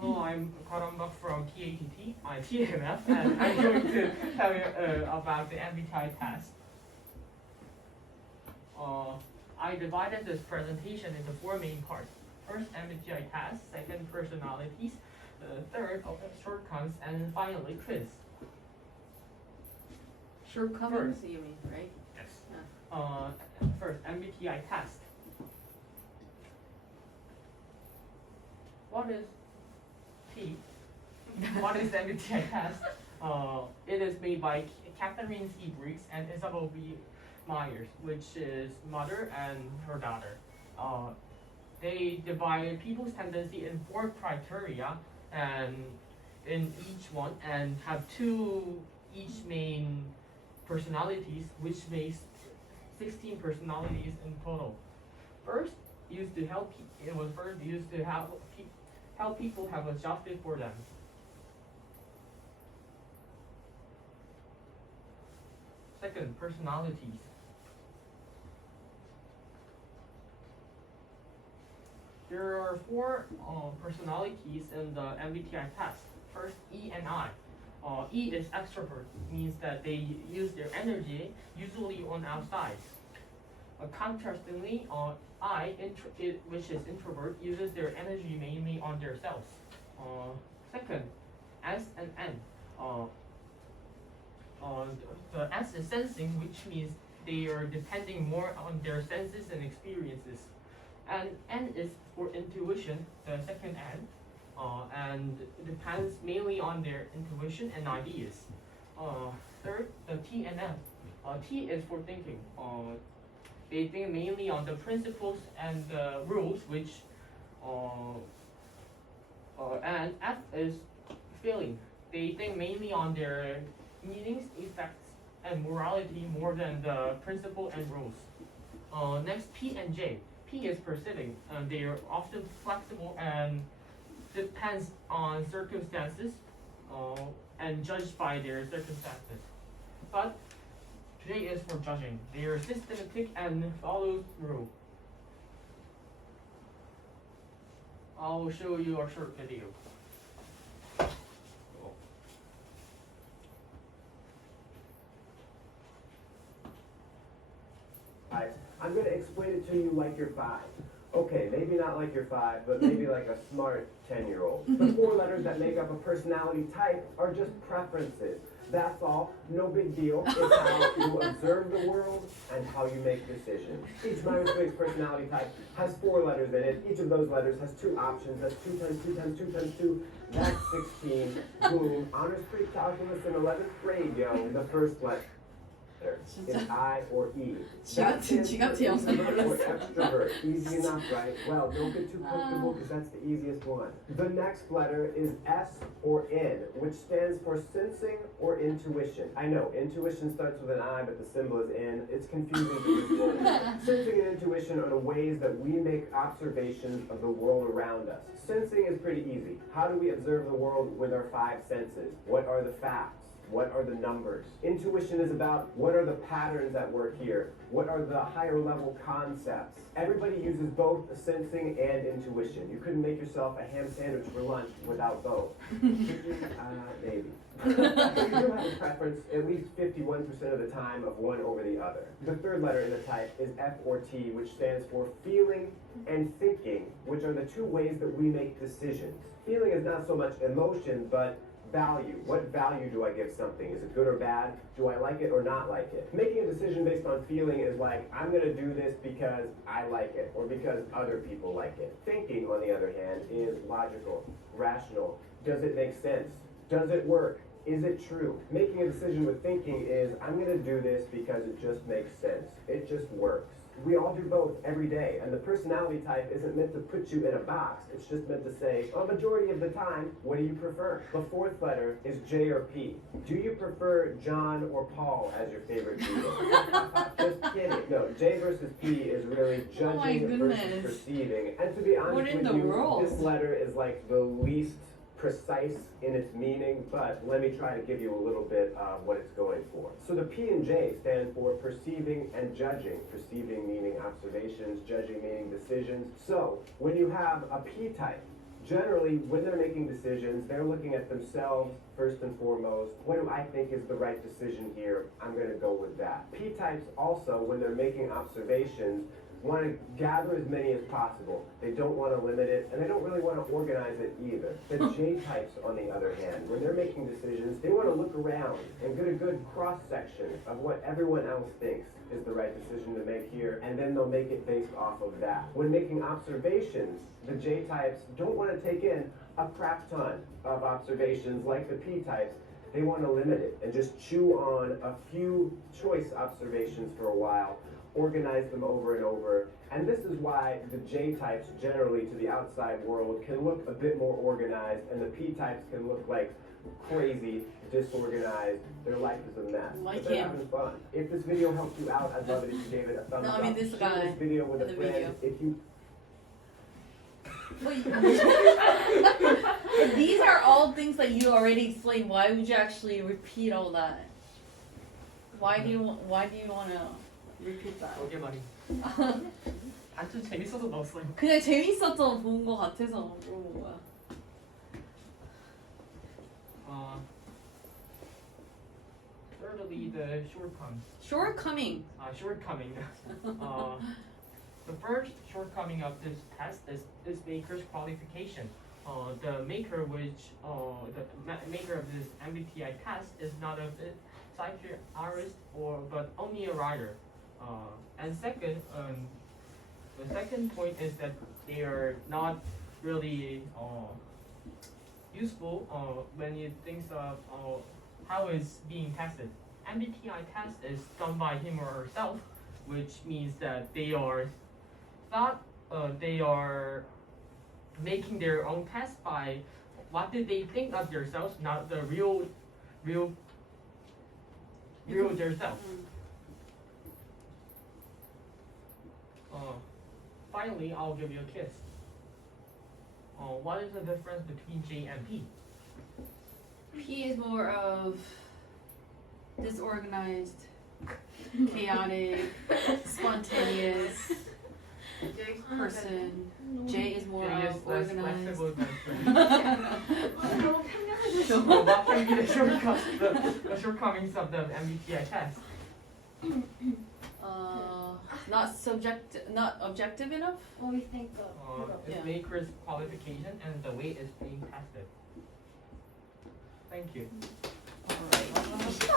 Hello, I'm Karambak from TAMF, and I'm going to tell you about the MBTI test. I divided this presentation into four main parts. First, MBTI test, second, personalities, third, shortcuts, and finally, quiz. Shortcomings, you mean, right? Yes. Yeah. First, MBTI test. What is T? What is the MBTI test? It is made by Catherine C. Briggs and Isabel B. Myers, which is mother and her daughter. They divide people's tendency in four criteria, and in each one, and have two each main personalities, which makes 16 personalities in total. First, used to help. It was first used to help people have adjusted for them. Second, personalities. There are four personalities in the MBTI test. First, E and I. E is extrovert, means that they use their energy usually on outside. Contrastingly, I, which is introvert, uses their energy mainly on themselves. Second, S and N. The S is sensing, which means they are depending more on their senses and experiences. And N is for intuition, the second N, and depends mainly on their intuition and ideas. Third, the T and M. T is for thinking. They think mainly on the principles and the rules, which, and F is feeling. They think mainly on their meanings, effects, and morality more than the principle and rules. Next, P and J. P is perceiving, and they are often flexible and depends on circumstances, and judged by their circumstances. But J is for judging. They are systematic and follow through. I will show you a short video. I'm going to explain it to you like you're 5. Okay, maybe not like you're 5, but maybe like a smart 10-year-old. The 4 letters that make up a personality type are just preferences. That's all, no big deal. It's how you observe the world and how you make decisions. Each Myers-Briggs personality type has 4 letters in it. Each of those letters has 2 options. That's 2 times 2 times 2 times 2. That's 16. Boom. Honors pre-calculus in 11th grade, yo. The first letter is I or E. That stands for introvert or extrovert. Easy enough, right? Well, don't get too comfortable because that's the easiest one. The next letter is S or N, which stands for sensing or intuition. I know, intuition starts with an I, but the symbol is N. It's confusing to this moment. Sensing and intuition are the ways that we make observations of the world around us. Sensing is pretty easy. How do we observe the world with our 5 senses? What are the facts? What are the numbers? Intuition is about what are the patterns at work here? What are the higher level concepts? Everybody uses both sensing and intuition. You couldn't make yourself a ham sandwich for lunch without both. Maybe. You do have a preference at least 51% of the time of one over the other. The third letter in the type is F or T, which stands for feeling and thinking, which are the 2 ways that we make decisions. Feeling is not so much emotion, but value. What value do I give something? Is it good or bad? Do I like it or not like it? Making a decision based on feeling is like, I'm going to do this because I like it or because other people like it. Thinking, on the other hand, is logical, rational. Does it make sense? Does it work? Is it true? Making a decision with thinking is, I'm going to do this because it just makes sense. It just works. We all do both every day, and the personality type isn't meant to put you in a box. It's just meant to say, a majority of the time, what do you prefer? The 4th letter is J or P. Do you prefer John or Paul as your favorite Beatle? Just kidding. No, J versus P is really judging versus perceiving. And to be honest with you, this letter is like the least precise in its meaning, but let me try to give you a little bit of what it's going for. So the P and J stand for perceiving and judging. Perceiving meaning observations, judging meaning decisions. So when you have a P type, generally, when they're making decisions, they're looking at themselves first and foremost. What do I think is the right decision here? I'm going to go with that. P-types also, when they're making observations, want to gather as many as possible. They don't want to limit it, and they don't really want to organize it either. The J-types, on the other hand, when they're making decisions, they want to look around and get a good cross-section of what everyone else thinks is the right decision to make here, and then they'll make it based off of that. When making observations, the J-types don't want to take in a crap ton of observations like the P-types. They want to limit it and just chew on a few choice observations for a while, organize them over and over. And this is why the J-types generally to the outside world can look a bit more organized, and the P-types can look like crazy, disorganized. Their life is a mess. Like But they're him. having fun. If this video helped you out, I'd love it if you gave it a thumbs No, up. I mean this Share guy this video with in a the friend. video. If you If these are all things that you already explained, why would you actually repeat all that? Why do you want to repeat that? 오케이 말이. 아주 재밌어서 넣었어요. 그냥 재밌었던 본 거 같아서 물어본 거야. Thirdly, the shortcomings. Shortcoming. Shortcoming. The first shortcoming of this test is maker's qualification. The maker maker of this MBTI test is not a psychiatrist but only a writer. And second, the second point is that they are not really useful when you think of how it's being tested. MBTI test is done by him or herself, which means that they are making their own test by what did they think of themselves, not the real themselves. Finally, I'll give you a kiss. What is the difference between J and P? P is more of disorganized, chaotic, spontaneous person. J is more J is of less organized. flexible than So what can be the shortcomings of the MBTI test? Not objective enough. What we think of. It's Yeah. maker's qualification and the way it's being tested. Thank you. Alright.